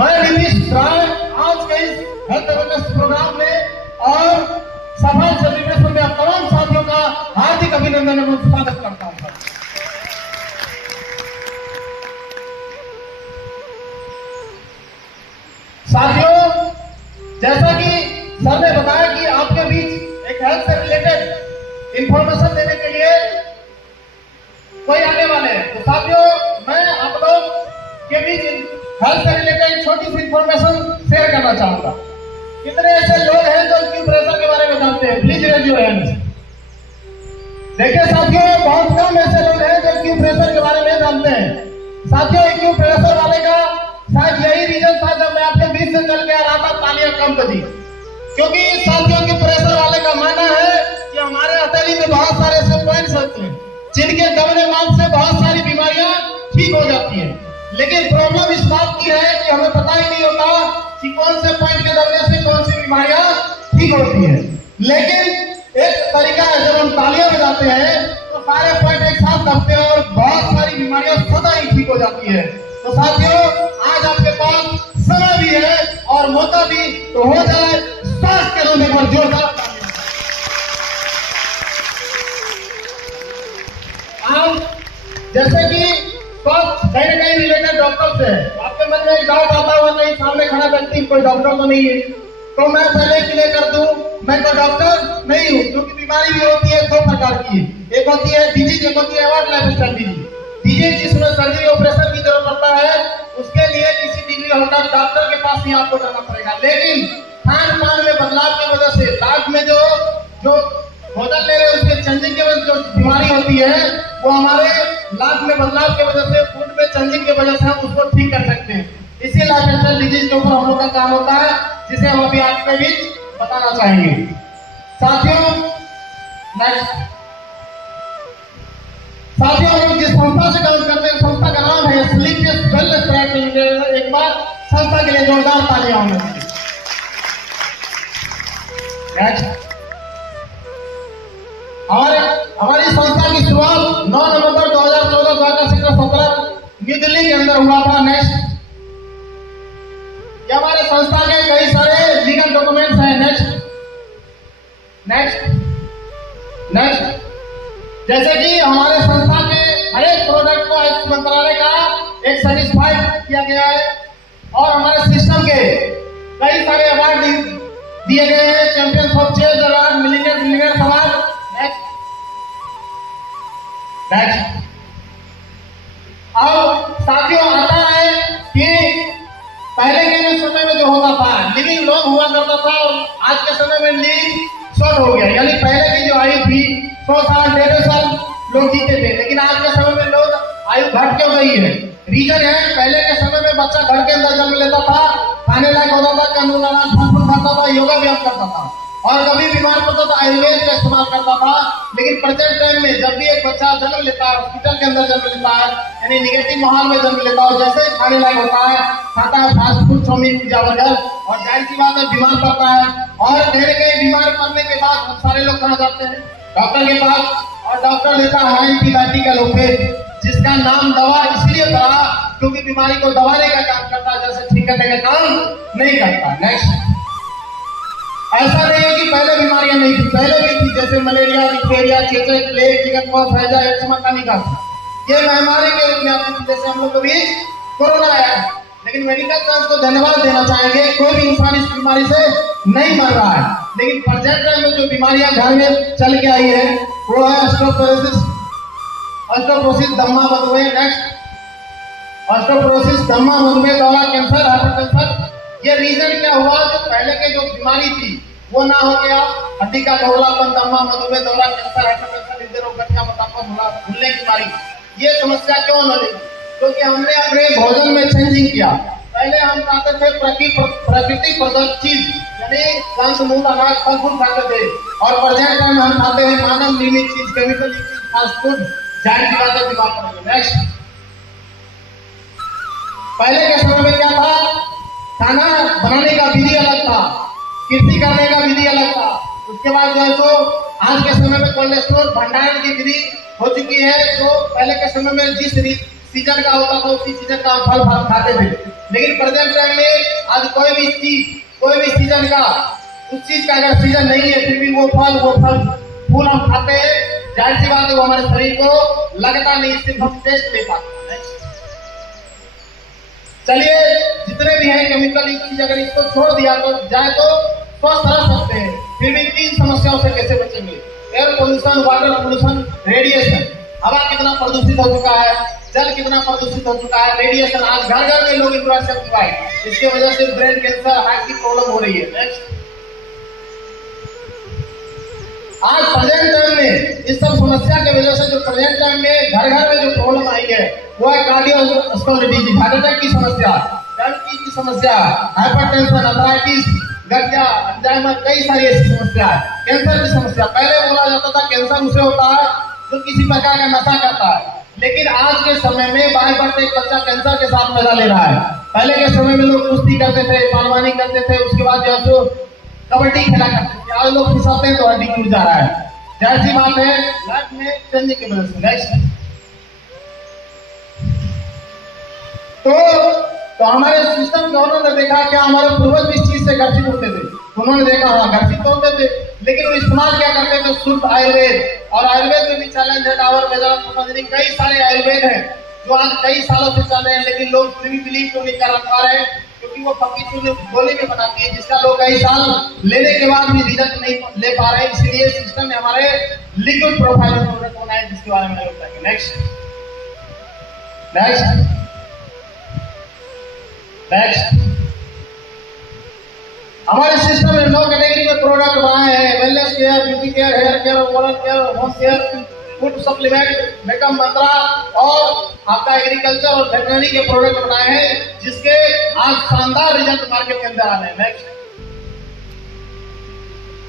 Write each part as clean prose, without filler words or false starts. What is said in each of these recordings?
मैं नीतीश राय आज के इस हेल्थ अवेयरनेस प्रोग्राम में और सफल सेलिब्रेशन में तमाम साथियों का हार्दिक अभिनंदन एवं स्वागत करता हूं। साथियों, जैसा कि सर ने बताया कि आपके बीच एक हेल्थ से रिलेटेड इंफॉर्मेशन देने के लिए कोई आने वाले हैं, तो साथियों मैं आप लोग के बीच हेल्थ से रिलेटेड छोटी सी इंफॉर्मेशन शेयर करना चाहूंगा। कितने ऐसे लोग हैं जो एक्यूप्रेशर के बारे में जानते हैं? Please raise your hands. देखिए साथियों, बहुत कम ऐसे लोग हैं जो एक्यूप्रेशर के बारे में जानते हैं। साथियों, एक्यूप्रेशर वाले का शायद यही रीजन था जब मैं आपके बीच से चल के आ रहा था, तालियां कम बजी, क्योंकि साथियों की प्रेशर वाले का मानना है कि हमारे हथेली में बहुत सारे ऐसे पॉइंट्स होते हैं जिनके दबने मांग से बहुत सारी बीमारियां ठीक हो जाती हैं। लेकिन प्रॉब्लम इस बात की है कि हमें पता ही नहीं होता कि कौन से पॉइंट के दबने से कौन सी बीमारियां ठीक होती है। लेकिन एक तरीका है, जब हम तालियां बजाते हैं तो सारे पॉइंट एक साथ दबते हैं और बहुत सारी बीमारियां स्वतः ही ठीक हो जाती है। तो साथियों, आज आपके पास समय भी है और मौका भी, तो हो जाए स्वास्थ्य के लिए एक बार जोरदार। आप जैसे कि स्वास्थ्य कहीं ना कहीं रिलेटेड डॉक्टर से है, आपके मन में एक डाउट आता हुआ, नहीं सामने खड़ा व्यक्ति कोई डॉक्टर तो नहीं है, तो मैं पहले क्लियर कर दूं, मैं कोई डॉक्टर नहीं हूं, क्योंकि बीमारी भी होती है दो प्रकार की, एक होती है डिजीज, एक होती है अवार्ड लाइफस्टाइल डिजीज। डिजीज जिसमें सर्जरी ऑपरेशन की जरूरत पड़ता है, उसके लिए किसी डिग्री होल्डर डॉक्टर के पास ही आपको जाना पड़ेगा। लेकिन खान पान में बदलाव की वजह से लाइफ में जो भोजन ले रहे हैं उसके चेंजिंग की वजह से जो बीमारी होती है, वो हमारे लाइफ में बदलाव की वजह से, फूड में चेंजिंग की वजह से हम उसको ठीक कर सकते हैं। इसी लाइफस्टाइल डिजीज के ऊपर हम लोग का काम होता है, जिसे हम अभी आपके बीच बताना चाहेंगे। साथियों, नेक्स्ट साथियों, हम जिस संस्था से काम करते हैं, संस्था का नाम है स्लीपियस वेलनेस प्राइवेट लिमिटेड। एक बार संस्था के लिए जोरदार तालियां होंगी। हमारी संस्था की शुरुआत 9 नवंबर 2014 द्वारा सेक्टर 17 न्यू दिल्ली के अंदर हुआ था। नेक्स्ट, ये हमारे संस्था के कई सारे लीगल डॉक्यूमेंट्स हैं। नेक्स्ट, जैसे कि हमारे संस्था के हर एक प्रोडक्ट को आयुष मंत्रालय का एक सर्टिफाइड किया गया है और हमारे सिस्टम के कई सारे अवार्ड दिए गए हैं, champions of chess award, millionaire award. Next, अब साथियों आता है कि पहले के समय में जो होता था, लिविंग लॉन्ग हुआ करता था और आज के समय में लिविंग शॉर्ट हो गया, यानी पहले की जो आयु थी 100 साल 150 साल लोग जीते थे, लेकिन आज के समय में लोग आयु घट क्यों गई है? रीजन है, पहले के समय में बच्चा घर के अंदर जन्म लेता था, खाने लायक होता था, कानून फल खाता था, योगा व्यायाम करता था और कभी बीमार पड़ता था आयुर्वेद का इस्तेमाल करता था। लेकिन प्रेजेंट टाइम में जब भी एक बच्चा जन्म लेता है, हॉस्पिटल के अंदर जन्म लेता है, यानी निगेटिव माहौल में जन्म लेता है, जैसे ही खाने लायक होता है, खाता है fast food, chowmein, pizza, burger, और जाहिर सी बात है बीमार पड़ता है। और कहीं कहीं बीमार पड़ने के बाद सारे लोग कहाँ जाते हैं? डॉक्टर के पास, और डॉक्टर लेता है एंटीबायोटिक एलोपैथ, जिसका नाम दवा इसलिए पड़ा क्योंकि बीमारी को दबाने का काम करता है, जैसे ठीक करने का काम नहीं करता। नेक्स्ट, ऐसा नहीं है कि पहले बीमारियां नहीं थी, पहले भी थी, जैसे मलेरिया, डिप्थीरिया, चेचक, प्लेग, चिकनपॉक्स, हैजा, एक्जिमा, कानिकास, ये महामारी के रूप में आती थी। जैसे हम लोग को भी कोरोना आया, लेकिन मेडिकल साइंस को धन्यवाद देना चाहेंगे, कोई भी इंसान इस बीमारी से नहीं मर रहा है। लेकिन प्रेजेंट टाइम में जो बीमारियां घर में चल के आई है वो है ऑस्टियोपोरोसिस, दम्मा, मधुमेह। नेक्स्ट, ऑस्टियोपोरोसिस, दम्मा, मधुमेह, दौरा, कैंसर, हाइपरटेंशन। ये रीजन क्या हुआ? जो पहले के जो बीमारी थी वो ना हो गया, हड्डी का ढोलापन, दम्मा, मधुमेह, दौरा, कैंसर, हाइपरटेंशन, हृदय रोग, गठिया, मोटापा, भूलने की बीमारी। ये समस्या क्यों न लगी? क्योंकि हमने अपने भोजन में चेंजिंग किया। पहले हम खाते थे प्राकृतिक प्रदत्त चीज, यानी घास, मूंग, अनाज, फल फूल खाते थे, और प्रेजेंट टाइम में हम खाते हैं मानव निर्मित चीज, केमिकल फास्ट फूड, जाहिर सी बात है बीमार पड़ेंगे। नेक्स्ट, पहले के समय में क्या था? खाना बनाने का विधि अलग था, कृषि करने का विधि अलग था। उसके बाद जो है तो आज के समय में कोल्ड स्टोर भंडारण की विधि हो चुकी है। तो पहले के समय में जिस सीजन का होता था उसी सीजन का फल खाते थे। लेकिन प्रेजेंट टाइम में आज कोई भी चीज, कोई भी सीजन का, उस चीज का अगर सीजन नहीं है फिर भी वो फल फूल हम खाते हैं। जाहिर सी बात है वो हमारे शरीर को लगता नहीं, सिर्फ हम टेस्ट ले पाते हैं। चलिए, जितने भी हैं केमिकल चीज अगर इसको छोड़ दिया तो जाए तो स्वस्थ रह सकते हैं। फिर भी 3 समस्याओं से कैसे बचेंगे? Air pollution, water pollution, radiation. हवा कितना प्रदूषित हो चुका है, जल कितना प्रदूषित हो चुका है, रेडिएशन। आज घर घर में लोग इंफ्रास्ट्रक्चर चल चुका है, इसके वजह से ब्रेन कैंसर, हार्ट की प्रॉब्लम हो रही है। नेक्स्ट, आज प्रेजेंट टाइम में इस सब समस्या की वजह से जो प्रेजेंट टाइम में घर घर में जो प्रॉब्लम आई है वो है कार्डियोवास्कुलर डिजीज, हार्ट अटैक की समस्या, डायबिटीज की समस्या, हाइपरटेंशन, अर्थराइटिस, गठिया, अल्जाइमर, कई सारी ऐसी समस्या है। कैंसर की समस्या, पहले बोला जाता था कैंसर उसे होता है जो किसी प्रकार का नशा करता है, लेकिन आज के समय में बाएं बढ़ते एक बच्चा कैंसर के साथ मजा ले रहा है। पहले के समय में लोग कुश्ती करते थे, पहलवानी करते थे, उसके बाद जो है कबड्डी खेला करते थे। आज लोग फिसलते हैं तो हड्डी टूट जा रहा है। जाहिर सी बात है लाइफ में चेंज की वजह से। नेक्स्ट, तो हमारे सिस्टम गवर्नर ने देखा क्या हमारे पूर्वज भी इस चीज से ग्रसित होते थे, उन्होंने देखा हाँ ग्रसित होते थे, लेकिन वो इस्तेमाल क्या करते थे? शुद्ध आयुर्वेद। और आयुर्वेद में भी चैलेंज है, डाबर वेदांत, पतंजलि, कई सारे आयुर्वेद हैं जो आज कई सालों से चल रहे हैं, लेकिन लोग फिर भी बिलीव क्यों नहीं कर पा रहे हैं? क्योंकि वो पक्की चीज गोली में बनाती है जिसका लोग कई साल लेने के बाद भी रिजल्ट नहीं ले पा रहे हैं। इसलिए सिस्टम में हमारे लिक्विड प्रोफाइल प्रोडक्ट होना है जिसके बारे में बताएंगे। नेक्स्ट, हमारे सिस्टम में 9 कैटेगरी में प्रोडक्ट बनाए हैं। Wellness care, beauty care, hair care, oral care, home care, food supplement, makeup mantra और आपका एग्रीकल्चर और वेटरनरी के प्रोडक्ट बनाए हैं जिसके आज शानदार रिजल्ट मार्केट के अंदर आ रहे हैं। नेक्स्ट,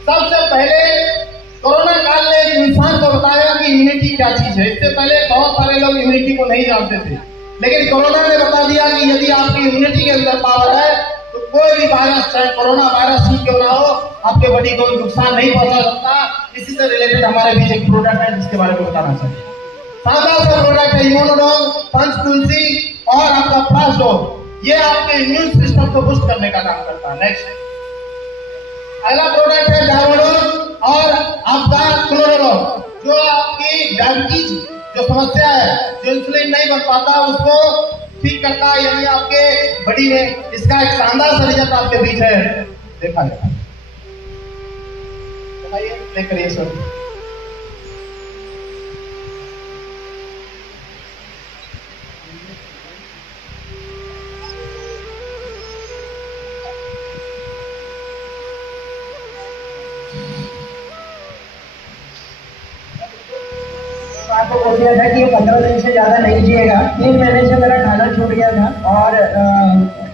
सबसे पहले कोरोना काल ने इंसान को बताया कि इम्यूनिटी क्या चीज है। इससे पहले बहुत सारे लोग इम्यूनिटी को नहीं जानते थे, लेकिन कोरोना ने बता दिया कि यदि आपकी इम्यूनिटी के अंदर पावर है तो कोई भी वायरस, चाहे कोरोना वायरस ही क्यों ना हो, आपके बॉडी को नुकसान नहीं पहुंचा सकता। इसी से रिलेटेड हमारे बीच एक प्रोडक्ट है जिसके बारे में बताना चाहिए। सादा सा प्रोडक्ट है इम्यूनोडोन, पंचतुलसी और आपका फ्लास्टोन। ये आपके इम्यून सिस्टम को बूस्ट करने का काम करता है। नेक्स्ट, अगला प्रोडक्ट है डायमोडोन और आपका क्लोरोडोन, जो आपकी डायबिटीज जो समस्या है, जो इंसुलिन नहीं बन पाता उसको ठीक करता है, यानी आपके बॉडी में। इसका एक शानदार सा रिजल्ट आपके बीच है, देखा जाए। देख करिए सर, आपको बोल दिया था कि ये 15 दिन से ज्यादा नहीं जिएगा। 3 महीने से मेरा खाना छूट गया था और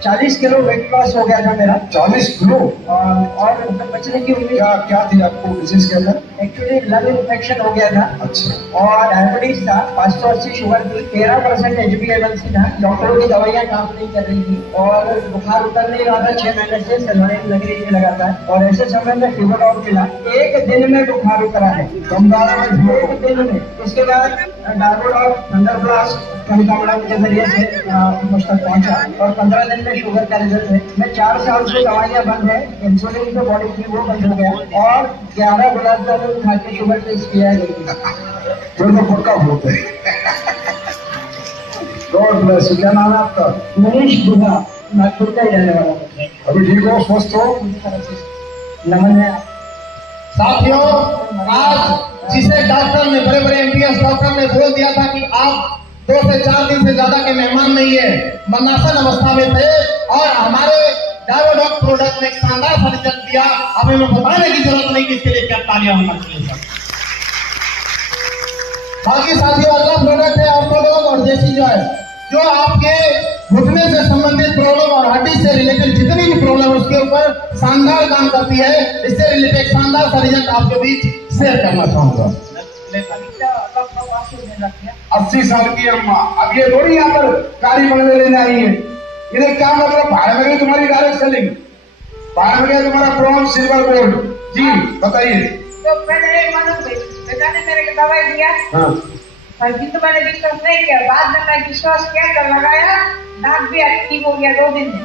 40 किलो वेट लॉस हो गया था मेरा। 40 किलो? और बचने की उम्मीद। क्या थी आपको डिजीज के अंदर? एक्चुअली लंग इन्फेक्शन हो गया था। अच्छा। और डायबिटीज था, 580 शुगर थी, 13% HbA1c था। डॉक्टरों की दवाइयाँ काम नहीं कर रही थी और बुखार उतर नहीं रहा था। 6 महीने से सलाइन लग रही थी लगातार और ऐसे समय में फीवर आउट मिला। 1 दिन में बुखार उतरा है, 1 दिन में। इसके बाद डायबोडॉल, थंडर ब्लास्ट कमिकामड़ा के जरिए से मुझ तक पहुंचा और 15 दिन में शुगर का रिजल्ट है। मैं 4 साल से दवाइयाँ बंद है, इंसुलिन जो बॉडी की वो बंद हो गया और 11 गुलाब जामुन खा के शुगर टेस्ट किया है। तो पक्का होते हैं। God bless you. क्या नाम है आपका? मनीष दुहा, नागपुर का ही रहने वाला हूँ। अभी ठीक हो, स्वस्थ हो? नमन है साथियों। आज जिसे डॉक्टर ने, बड़े बड़े MBBS डॉक्टर ने बोल दिया था कि आप 2 से 4 दिन से ज्यादा के मेहमान नहीं है, मरनासन अवस्था में थे, और हमारे डायबोडॉक प्रोडक्ट ने एक शानदार सा रिजल्ट दिया। अब हमें बताने की जरूरत नहीं कि इसके लिए क्या तालियां होना चाहिए। बाकी साथियों, अगला प्रोडक्ट है ऑर्थोडॉक और देसी जॉय, जो आपके घुटने से संबंधित प्रॉब्लम और हड्डी से रिलेटेड जितनी भी प्रॉब्लम है उसके ऊपर शानदार काम करती है। इससे रिलेटेड शानदार सा रिजल्ट आपके बीच शेयर करना चाहूंगा। 80 साल की अम्मा, अब ये थोड़ी यहाँ पर गाड़ी बनने लेने आई है। इन्हें क्या मतलब? बाहर में गई तुम्हारी डायरेक्ट सेलिंग, बाहर में गया तुम्हारा ब्रॉन्ज, सिल्वर, गोल्ड। जी बताइए। तो मैंने मालूम बेटा ने मेरे को दवाई दिया। हाँ। पहले तो मैंने विश्वास नहीं किया, बाद में मैं विश्वास किया कर लगाया, दांत भी ठीक हो गया 2 दिन में।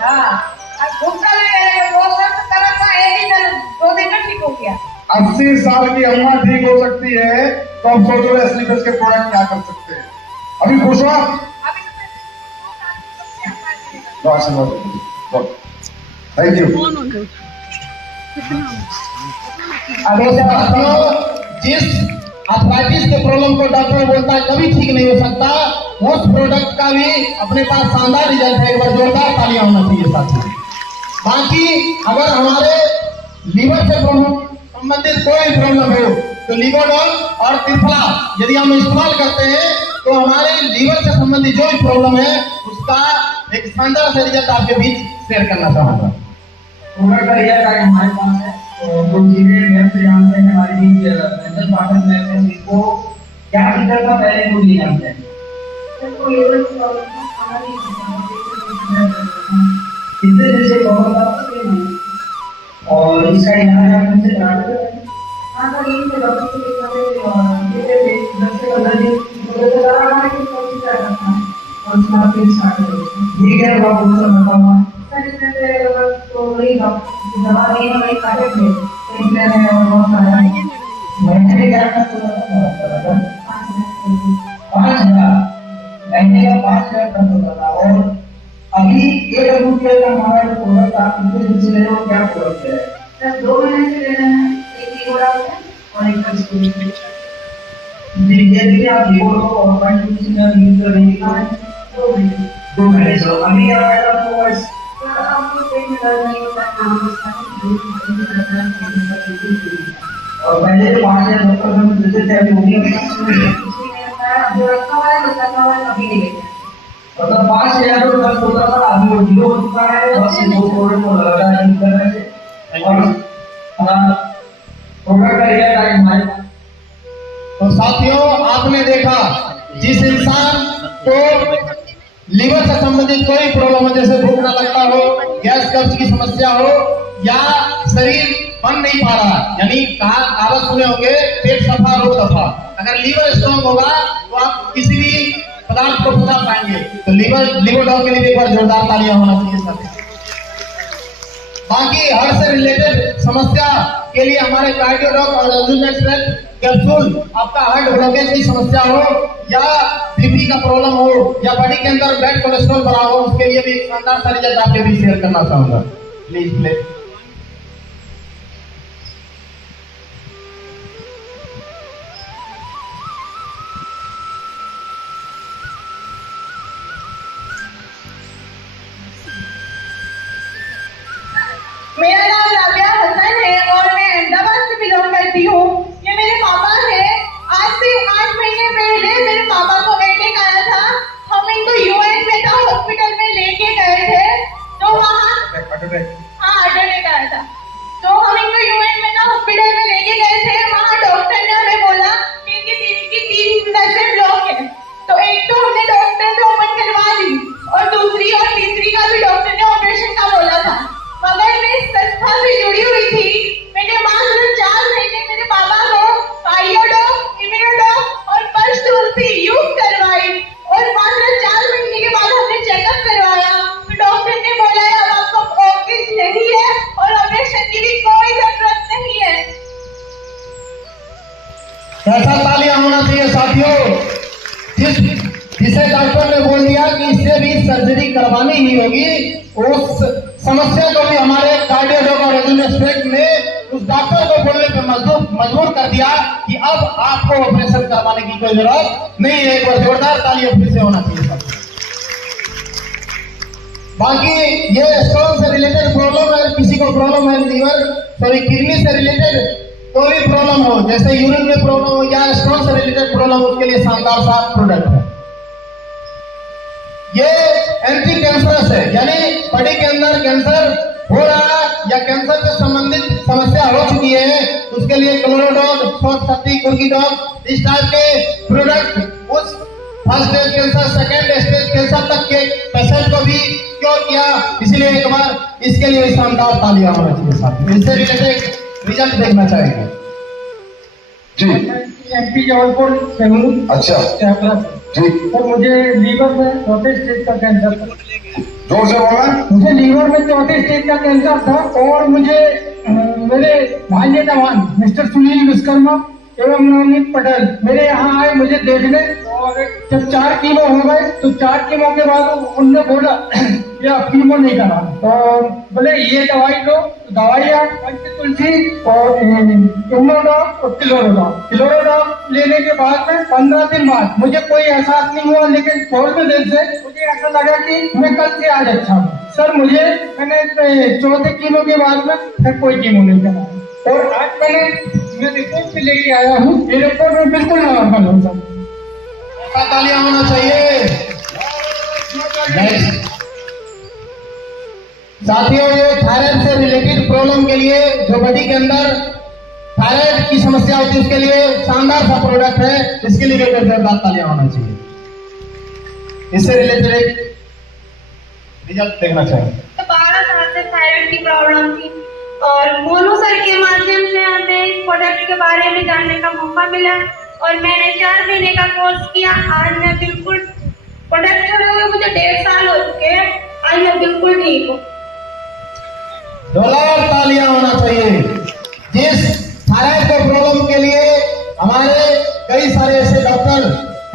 हाँ, अब घूमता भी रहेगा, 2 साल से तरह का एक ही दिन 2 दिन में ठीक हो गया। 80 साल की अम्मा ठीक हो सकती है, तो अब सोचो एस्लीपस के प्रोडक्ट क्या कर सकते हैं। अभी खुश हो आप? अभी तो थैंक यू। अगर साथियों, जिस आर्थराइटिस के प्रॉब्लम को डॉक्टर बोलता है कभी ठीक नहीं हो सकता, उस प्रोडक्ट का भी अपने पास शानदार रिजल्ट है। एक बार जोरदार तालियां होना चाहिए साथियों। बाकी अगर हमारे लीवर से संबंधित कोई प्रॉब्लम हो तो लिगोडॉल और त्रिफला यदि हम इस्तेमाल करते हैं तो हमारे लीवर से संबंधित जो भी प्रॉब्लम है उसका एक शानदार से रिजल्ट आपके बीच शेयर करना चाहूंगा। प्रोडक्ट का रिजल्ट आगे हमारे पास है, तो जो चीजें मैम से जानते हैं हमारी मेंटल पार्टनर मैम है, इसको क्या दिक्कत था पहले वो नहीं जानते हैं। इससे जैसे बहुत और इसका इलाज आप हमसे कराते हैं। हाँ तो यही से डॉक्टर से दिखाते हैं, ये 10 से 15 दिन तो लगा रहा है कि कोशिश कर रहा है और उसका फिर स्टार्ट करेंगे। ठीक है, आप उनसे बताओ सर, इसमें से तो वही दवा नहीं है, वही खाते थे इसलिए मैं बहुत सारा मैंने क्या करता 5,000 महीने का 5,000 खर्च होता था। और अभी 1 रुपये का हमारा जो प्रोडक्ट आप कितने दिन से ले रहे हो, क्या प्रोडक्ट है? सर 2 महीने से ले रहे हैं, एक लीगोडा और एक कस्टूरी। देखिए आप लीगोडा और कंटिन्यूस में यूज कर रही हैं 2 महीने से। अभी क्या फायदा आपको? बस सर आपको पेट में दर्द नहीं होता, काम होता है और पहले 5,000 डॉक्टर हमें देते थे, अभी वो भी जो रखा हुआ है बताता हुआ अभी नहीं लेते। मतलब 5,000 तो खर्च होता था, अभी वो 0 हो चुका है। बस वो प्रोडक्ट को लगातार यूज करने से और प्रोडक्ट का रिजल्ट आए हमारे पास। तो साथियों, आपने देखा जिस इंसान को लीवर से संबंधित कोई प्रॉब्लम हो, जैसे भूख न लगता हो, गैस कब्ज की समस्या हो या शरीर बन नहीं पा रहा, यानी कहा आवाज सुने होंगे पेट सफा रो दफा, अगर लीवर स्ट्रॉन्ग होगा तो आप किसी भी पदार्थ को पचा पाएंगे। तो लिगोडॉल के लिए एक बार जोरदार तालियां होना चाहिए साथियों। बाकी हार्ट से रिलेटेड समस्या के लिए हमारे कार्डियोडॉक और रेजुनेट कैप्सूल, आपका हार्ट ब्लॉकेज की समस्या हो या बीपी का प्रॉब्लम हो या बॉडी के अंदर ब्लड कोलेस्ट्रॉल बढ़ा हो, उसके लिए भी एक शानदार सा रिजल्ट आपके बीच शेयर करना चाहूंगा। Please play. मेरा नाम राबिया हसन है और मैं अहमदाबाद से बिलोंग करती हूँ। ये मेरे मामा है। आज से 8 महीने पहले मेरे मामा को अटैक आया था। हम इनको यूएन मेटा हॉस्पिटल में लेके गए थे, तो वहाँ अटैक आया था, तो हम इनको यूएन मेटा हॉस्पिटल में लेके गए थे। वहाँ डॉक्टर ने हमें बोला कि इनकी दिल की 3 नसें ब्लॉक है। तो एक तो हमने डॉक्टर से ओपन करवा ली और दूसरी और तीसरी का भी डॉक्टर ने ऑपरेशन का बोला था, मगर मैं इस संस्था से जुड़ी हुई थी। मैंने मात्र 4 महीने मेरे मामा को कार्डियोडॉक, इम्यूनोडॉक और पल्स यूज करवाई और मात्र 4 महीने के बाद हमने चेकअप करवाया तो डॉक्टर ने बोला है अब आपको ब्लॉकेज नहीं है और ऑपरेशन की भी कोई जरूरत नहीं है। कैसा तालियां होना चाहिए साथियों। जिसे डॉक्टर ने बोल दिया कि इससे भी सर्जरी करवानी ही होगी, उस समस्या को भी हमारे कार्डियोडॉक और रेजुनेट ने उस डॉक्टर को बोलने पे मजबूर कर दिया कि अब आपको ऑपरेशन करवाने की कोई जरूरत नहीं है। एक बार जोरदार तालियां फिर से होना चाहिए साथियों। बाकी ये स्टोन से रिलेटेड प्रॉब्लम है, किसी को प्रॉब्लम है लीवर किडनी से रिलेटेड कोई भी प्रॉब्लम हो, जैसे यूरिन में प्रॉब्लम हो या स्टोन से रिलेटेड प्रॉब्लम, उसके लिए शानदार सा प्रोडक्ट है। ये एंटी कैंसरस है, यानी बॉडी के अंदर कैंसर हो रहा या कैंसर से संबंधित समस्या हो चुकी है, उसके लिए क्लोरोडॉग, शॉर्ट शक्ति, कुर्कीडॉग, इस टाइप के प्रोडक्ट उस first stage cancer, second stage cancer तक के पेशेंट को भी क्योर किया। इसलिए एक बार इसके लिए शानदार तालियां होना चाहिए साथ में। इससे रिलेटेड रिजल्ट देखना चाहेंगे। जी। एमपी जबलपुर से हूँ। अच्छा। चैपरा से। जी। सर मुझे लीवर में चौथे स्टेज का कैंसर था। जोर से बोलना। मुझे लीवर में चौथे स्टेज का कैंसर था और मुझे मेरे भाई जवान मिस्टर सुनील विश्वकर्मा एवं नवनीत पटेल मेरे यहाँ आए मुझे देखने, और जब 4 कीमो हो गए तो 4 कीमो के बाद उनने बोला कि अब कीमो नहीं करा, तो बोले ये दवाई लो। दवाइयाँ पंचतुलसी और इम्नोडॉप और क्लोरोडॉप लेने के बाद में 15 दिन बाद मुझे कोई एहसास नहीं हुआ, लेकिन 14वें दिन से मुझे ऐसा लगा कि मैं कल से आज अच्छा हूँ। सर मैंने चौथे कीमो के बाद में फिर कोई कीमो नहीं करा, और आज मैं रिपोर्ट भी लेके आया हूँ। ये रिपोर्ट में बिल्कुल नॉर्मल हूँ सर। तालियां होना चाहिए। नेक्स्ट साथियों, ये थायराइड से रिलेटेड प्रॉब्लम के लिए जो बॉडी के अंदर थायराइड की समस्या होती है उसके लिए शानदार सा प्रोडक्ट है, इसके लिए भी जोरदार तालियां होना चाहिए। इससे रिलेटेड एक रिजल्ट देखना चाहिए। 12 साल से थायराइड की प्रॉब्लम थी और मोनू सर के माध्यम से हमें इस प्रोडक्ट के बारे में जानने का मौका मिला और मैंने 4 महीने का कोर्स किया। आज मैं बिल्कुल प्रोडक्ट हुए मुझे 1.5 साल हो चुके हैं, आज मैं बिल्कुल ठीक हूँ। जोरदार तालियां होना चाहिए। जिस थायराइड के प्रॉब्लम के लिए हमारे कई सारे ऐसे डॉक्टर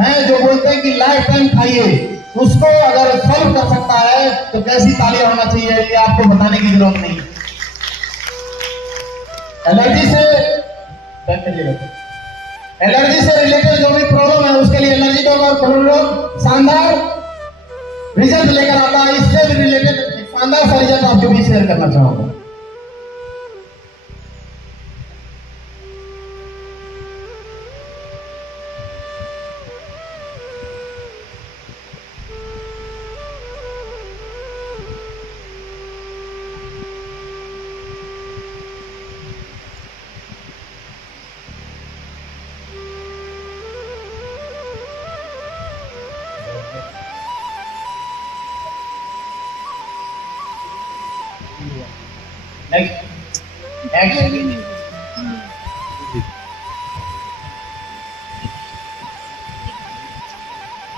हैं जो बोलते हैं कि लाइफ टाइम खाइए, उसको अगर सॉल्व कर सकता है तो कैसी तालियां होना चाहिए, ये आपको बताने की जरूरत नहीं। एलर्जी से रिलेटेड जो भी प्रॉब्लम है उसके लिए एलर्जी डॉग और क्लोरोडॉग शानदार रिजल्ट लेकर आता है। इससे भी रिलेटेड शानदार सा रिजल्ट आपके बीच शेयर करना चाहूंगा। नेक्स्ट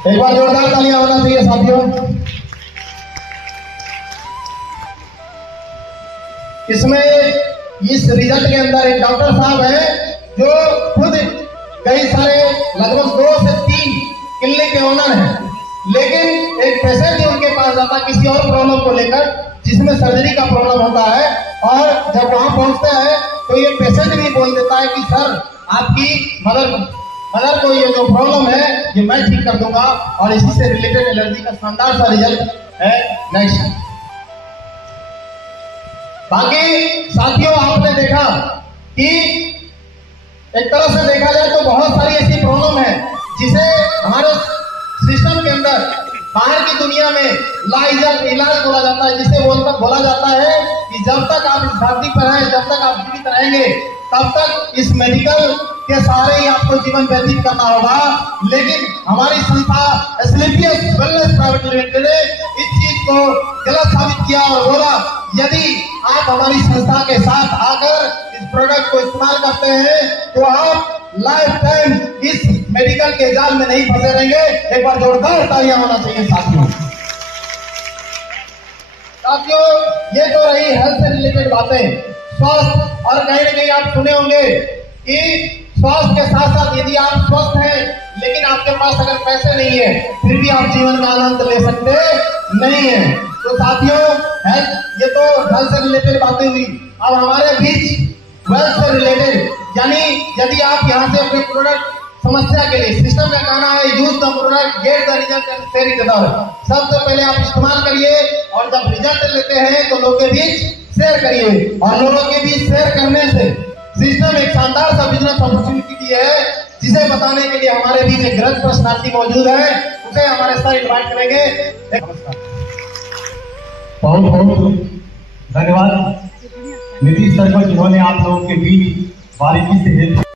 एक बार जोरदार तालियां होना चाहिए साथियों। इसमें इस रिजल्ट के अंदर एक डॉक्टर साहब है जो खुद कई सारे लगभग 2 से 3 क्लिनिक के ओनर हैं, लेकिन एक पेशेंट ही उनके पास जाता किसी और प्रॉब्लम को लेकर जिसमें सर्जरी का प्रॉब्लम होता है, और जब वहां पहुंचते हैं तो ये पेशेंट भी बोल देता है कि सर आपकी मदर को ये जो प्रॉब्लम है ये मैं ठीक कर दूंगा, और इसी से रिलेटेड एलर्जी का शानदार सा रिजल्ट है। नेक्स्ट बाकी साथियों, आपने देखा कि एक तरह से देखा जाए तो बहुत सारी ऐसी प्रॉब्लम है जिसे हमारे सिस्टम के अंदर बाहर की दुनिया में इलाज बोला जाता है, जिसे बोला जाता है कि जब तक आप इस धरती पर हैं, जब तक आप जीवित रहेंगे, तब तक इस मेडिकल के सहारे ही आपको जीवन व्यतीत करना होगा। लेकिन हमारी संस्था एस्क्लेपियस वेलनेस प्राइवेट लिमिटेड ने इस चीज को गलत साबित किया और बोला यदि आप हमारी संस्था के साथ आकर इस प्रोडक्ट को इस्तेमाल करते हैं तो आप लाइफ टाइम इस मेडिकल के जाल में नहीं फंसे रहेंगे। एक बार जोरदार तालियां होना चाहिए साथियों। ये जो रही हेल्थ से रिलेटेड बातें, स्वास्थ्य, और कहीं ना कहीं आप सुने होंगे कि स्वास्थ्य के साथ साथ यदि आप स्वस्थ हैं लेकिन आपके पास अगर पैसे नहीं है फिर भी आप जीवन का आनंद ले सकते नहीं है। तो साथियों, ये तो हेल्थ से रिलेटेड बातें हुई। अब हमारे बीच वेल्थ से रिलेटेड, यानी यदि आप यहाँ से अपने प्रोडक्ट समस्या के लिए, सिस्टम का कहना है use the product get the result and share it other. सबसे पहले आप इस्तेमाल करिए और जब रिजल्ट लेते हैं तो लोगों के बीच शेयर करिए, और लोगों के बीच शेयर करने से सिस्टम एक शानदार सा बिजनेस अपॉर्चुनिटी दी है, जिसे बताने के लिए हमारे बीच एक ग्रंथ पर्सनालिटी मौजूद है, उसे हमारे साथ इन्वाइट करेंगे। नमस्कार, बहुत बहुत धन्यवाद नीतीश सर को, जिन्होंने आप लोगों के बीच बारीकी से